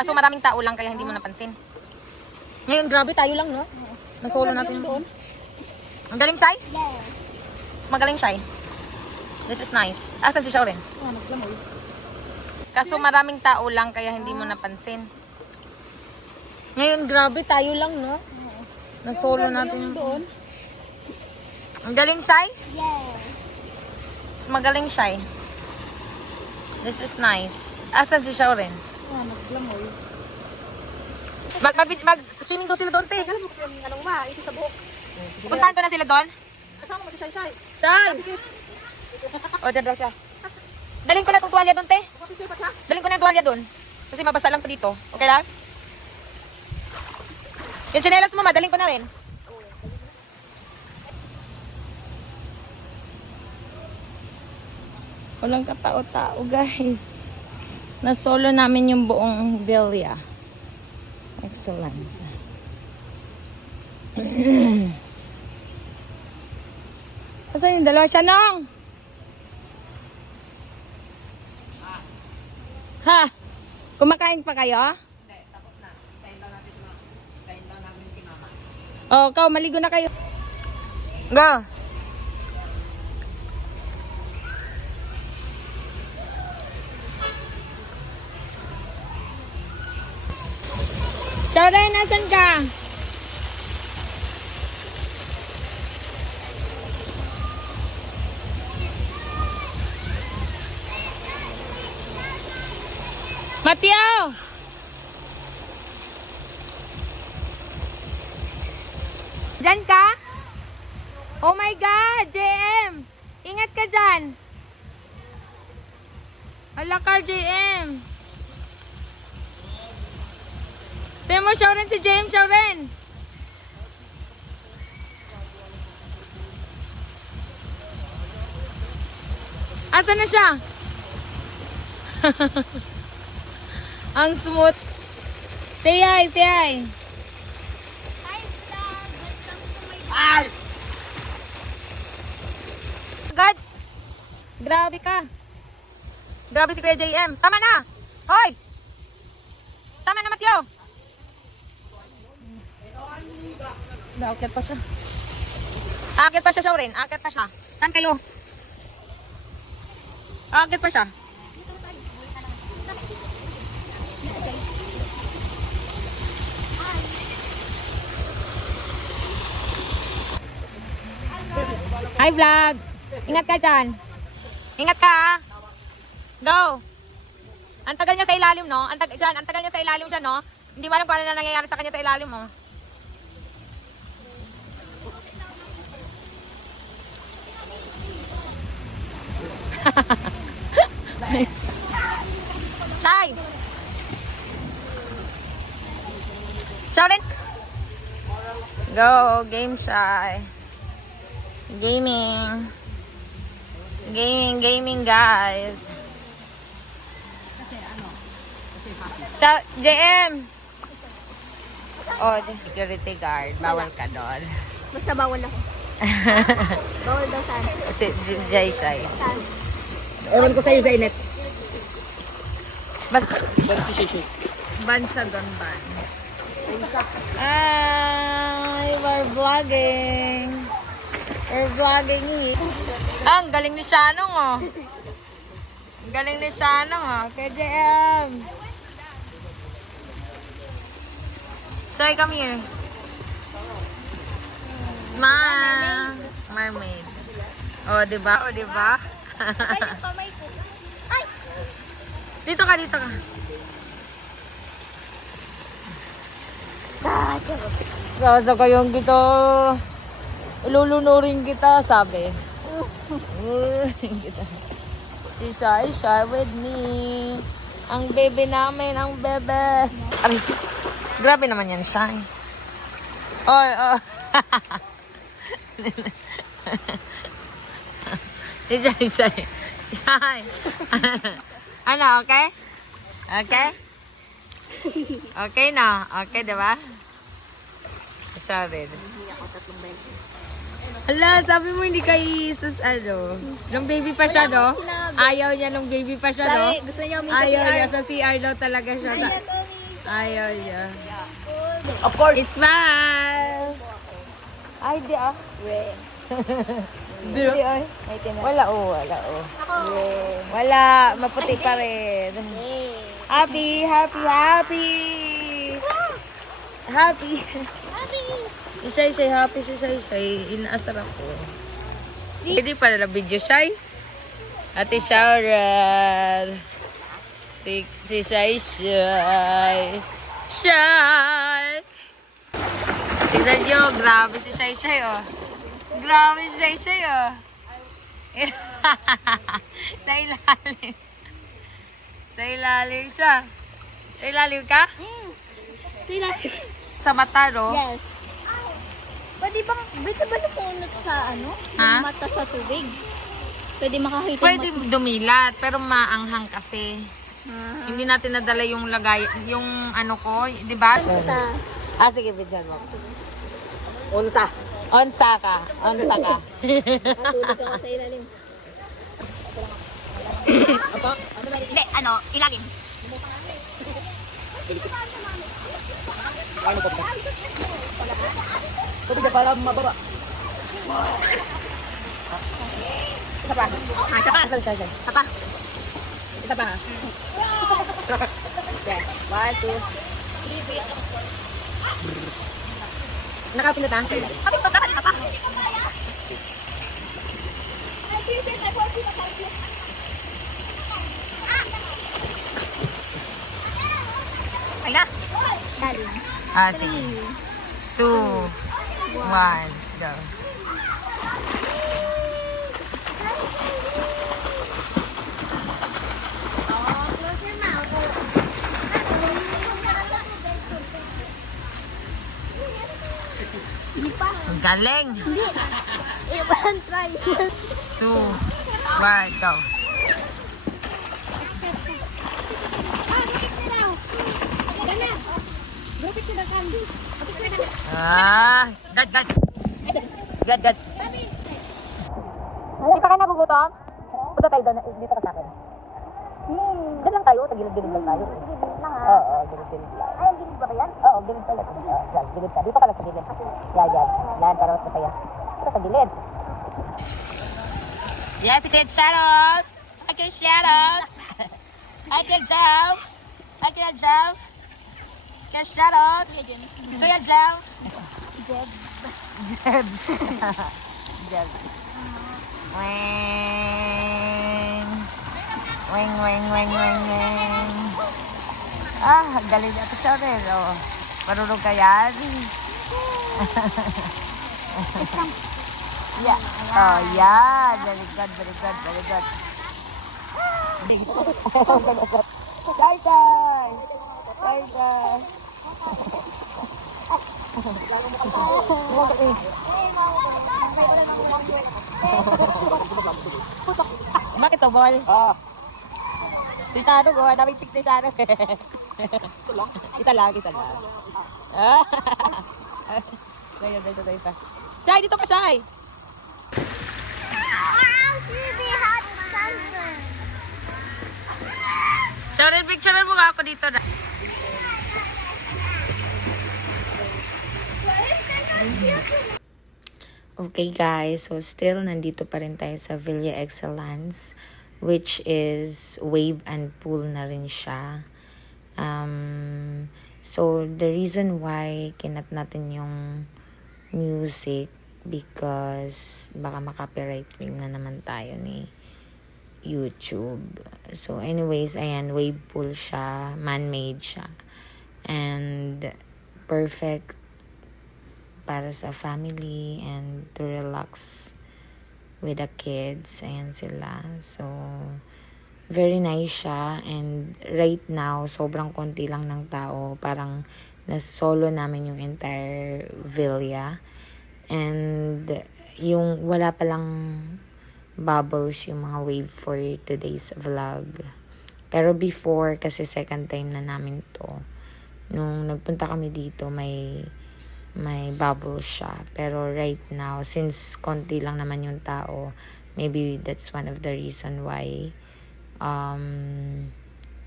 Kaso maraming tao lang kaya hindi mo napansin. Ngayon, grabe tayo lang, no? Nasolo natin. Ang galing, Shai? Yes. Magaling, Shai. This is nice. Asan si Shauren? Naglamoy. Kaso maraming tao lang kaya hindi mo napansin. Ngayon, grabe tayo lang, no? Nasolo natin. Doon. Ang galing, Shai? Yes. Magaling, Shai. This is nice. Asan si Shauren? Naglamoy. Mag-swimming daw sila doon, te. Anong ma? Ito sa buhok. Puntahan ko na sila doon. Kasama mo si Shai Shai. Saan? O, dyan daw siya. Daling ko na itong tuwalya doon, te. Kapisir pa siya? Daling ko na yung tuwalya doon. Kasi mabasa lang to dito. Okay lang? Yung tsinelas mo, madaling ko na rin. Walang katao-tao, guys. Nasolo namin yung buong villa. Excellence. Asan yung dalawa siya, Nong? Ha? Kumakain pa kayo? Hindi, tapos na. Kain daw namin si Mama. Oh, ikaw, maligo na kayo. Go! Shauren, nasan ka? Mateo! Diyan ka? Oh my God, JM! Ingat ka dyan! Hala ka, JM! Tignan mo, Shauren, si JM, Shauren! Asan na siya? Ang smooth. Say hi, say hi. Hi, vlog. Welcome to my Ay! God! Grabe ka. Grabe si Kuya JM. Tama na! Hoy! Tama na, Mateo! Akit pa siya. Akit pa siya, Shauren. Akit pa siya. Saan kayo? Akit pa siya. Hi, vlog! Ingat ka dyan. Ingat ka, ha? Go! Ang tagal niya sa ilalim, no? Ang tagal niya sa ilalim siya, no? Hindi mo alam kung ano na nangyayari sa kanya sa ilalim, mo. Shai! Shauren! Go! Game, Shai! Gaming. Gaming, guys. JM. Oh, the security guard. Bawal ka doon. Basta bawal ako. Bawal daw saan? Si Jay Shai. Saan? Ewan ko sa'yo, Zainet. Basta, Ban si Shishu. ban siya doon, ban. Ay, we're vlogging. We're vlogging. Ah, ang galing ni Shanong, oh. Ang galing ni Shanong, oh. Kay JM. Shai, come here. Smile. Mermaid. Oh, diba? Oh, diba? Ay, yung kamay ko. Ay! Dito ka, dito ka. Sasakayan kita. Ilulunurin kita, sabi. Ilulunurin kita. Si Shai, Shai with me. Ang bebe namin, ang bebe. Ay, grabe naman yan, Shai. Oy, oh. Si Shai, Shai. Shai. Ano, okay? Okay? Okay na. Okay, diba? Sorry. Hala, sabi mo hindi ka isus, ano? Nung baby pa siya, no? Ayaw niya nung baby pa siya, no? Sabi, gusto niya umiisa Ayaw CR. niya sa CR daw talaga siya. Ay, ako umiisa. Ayaw niya. Of course. Smile! Ay, di ah. Di. ay. Wala wala Wala, maputi pa rin. Happy, happy, happy! Happy! Isay, happy si Say. Inaasar ako. Hindi pala na video, Shay. Ate Sharon. Si Shay. Tignan nyo, grabe si Shay, oh. Grabe si Shay, oh. Sa ilalim. Sa ilalim siya. Sa ilalim ka? Sa mata, no? Yes. Pwede ba lumunod sa ano? Ha? Yung mata sa tubig? Pwede makakita Pwede dumilat, pero maanghang kasi. Hindi natin nadala yung lagay, yung ano ko, di ba? Sige, bidyan mo. Unsa. Onsa ka. Tulog ako sa ilalim. Hindi, ilalim. Ano ba? Pwede ka pala mababa. Isa pa. Isa pa. Isa pa. Isa pa ha. Okay. 1, 2. Nakapindot ha? Kapit pa. Ay na. Sige. 2, 1, go. Ang galing. Hindi. Iban try. 2, 1, go. Gad. Hindi pa kayo nagugutom? Punta tayo doon. Dito ka sa akin. Doon lang tayo. Tagilid-gilid lang tayo. Oo, gilid-gilid lang. Ay, ang gilig ba yan? Oo, gilid tayo. Yan, gilid ka. Dito ka lang sa gilid. Yan. Yan, para mas masaya. Dito sa gilid. Yes, it is Sharon. I can Sharon. I can jump. Can Sharon. Do you jump? Jeb. Weng. Galing na ito siya rin. Marunong ka yan. Yeah. Yan. Very good. Bye. Bakit to, Bol? Si Sharon, gawa namin chicks ni Sharon. Isa lang. Dito. Shay, dito pa, Shay. Sharon, picture mo nga ako dito na. Okay guys, so still nandito pa rin tayo sa Villa Excellence, which is wave and pool na rin siya. So the reason why kinat natin yung music because baka makapiright claim na naman tayo ni YouTube. So anyways, ayan, wave pool siya, man-made siya. And perfect para sa family and to relax with the kids. Ayan sila. So, very nice siya. And right now, sobrang konti lang ng tao. Parang nasolo namin yung entire villa. And yung wala palang bubbles yung mga wave for today's vlog. Pero before, kasi second time na namin to. Nung nagpunta kami dito, may bubble siya. Pero right now, since konti lang naman yung tao, maybe that's one of the reason why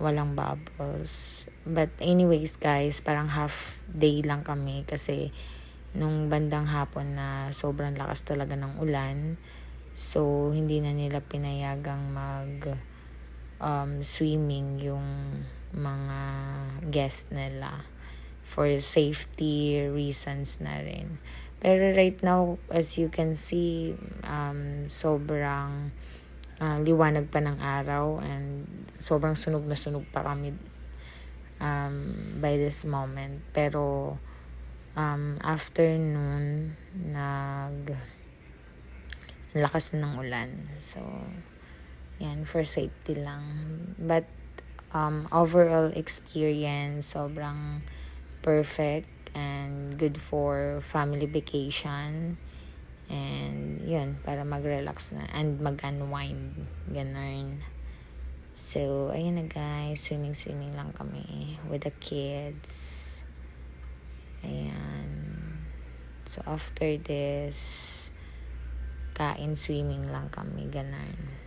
walang bubbles. But anyways guys, parang half day lang kami kasi nung bandang hapon na sobrang lakas talaga ng ulan. So, hindi na nila pinayagang swimming yung mga guest nila for safety reasons na rin. Pero right now, as you can see, sobrang liwanag pa ng araw and sobrang sunog na sunog pa kami by this moment. Pero afternoon lakas ng ulan. So, yan, for safety lang. But, overall experience, sobrang perfect and good for family vacation. And, yun, para mag-relax na and mag-unwind. Ganun. So, ayun na guys, swimming lang kami with the kids. Ayan. So, after this, kain, swimming lang kami, ganun.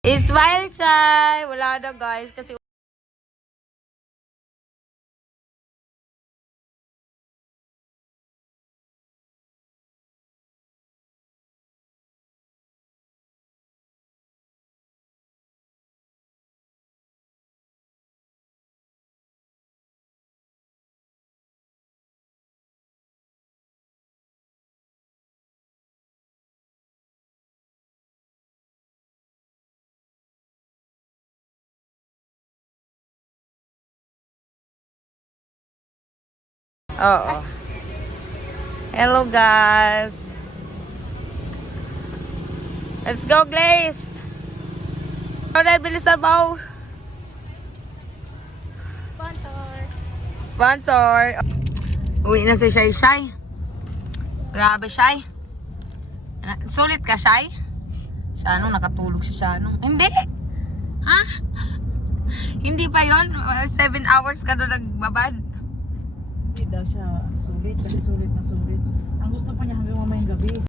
Smile, Shy! Wala na, guys. Kasi oo. Hello, guys. Let's go, Glaze. Ronel, bilisan mo. Sponsor. Sponsor. Uwi na si Shai Shai. Grabe, Shai. Sulit ka, Shai? Shanong, nakatulog si Shanong. Hindi. Ha? Hindi pa yon 7 hours ka doon nagbabad. Hindi daw siya sulit kasi sulit na sulit. Ang gusto pa niya hanggang mamayang gabi.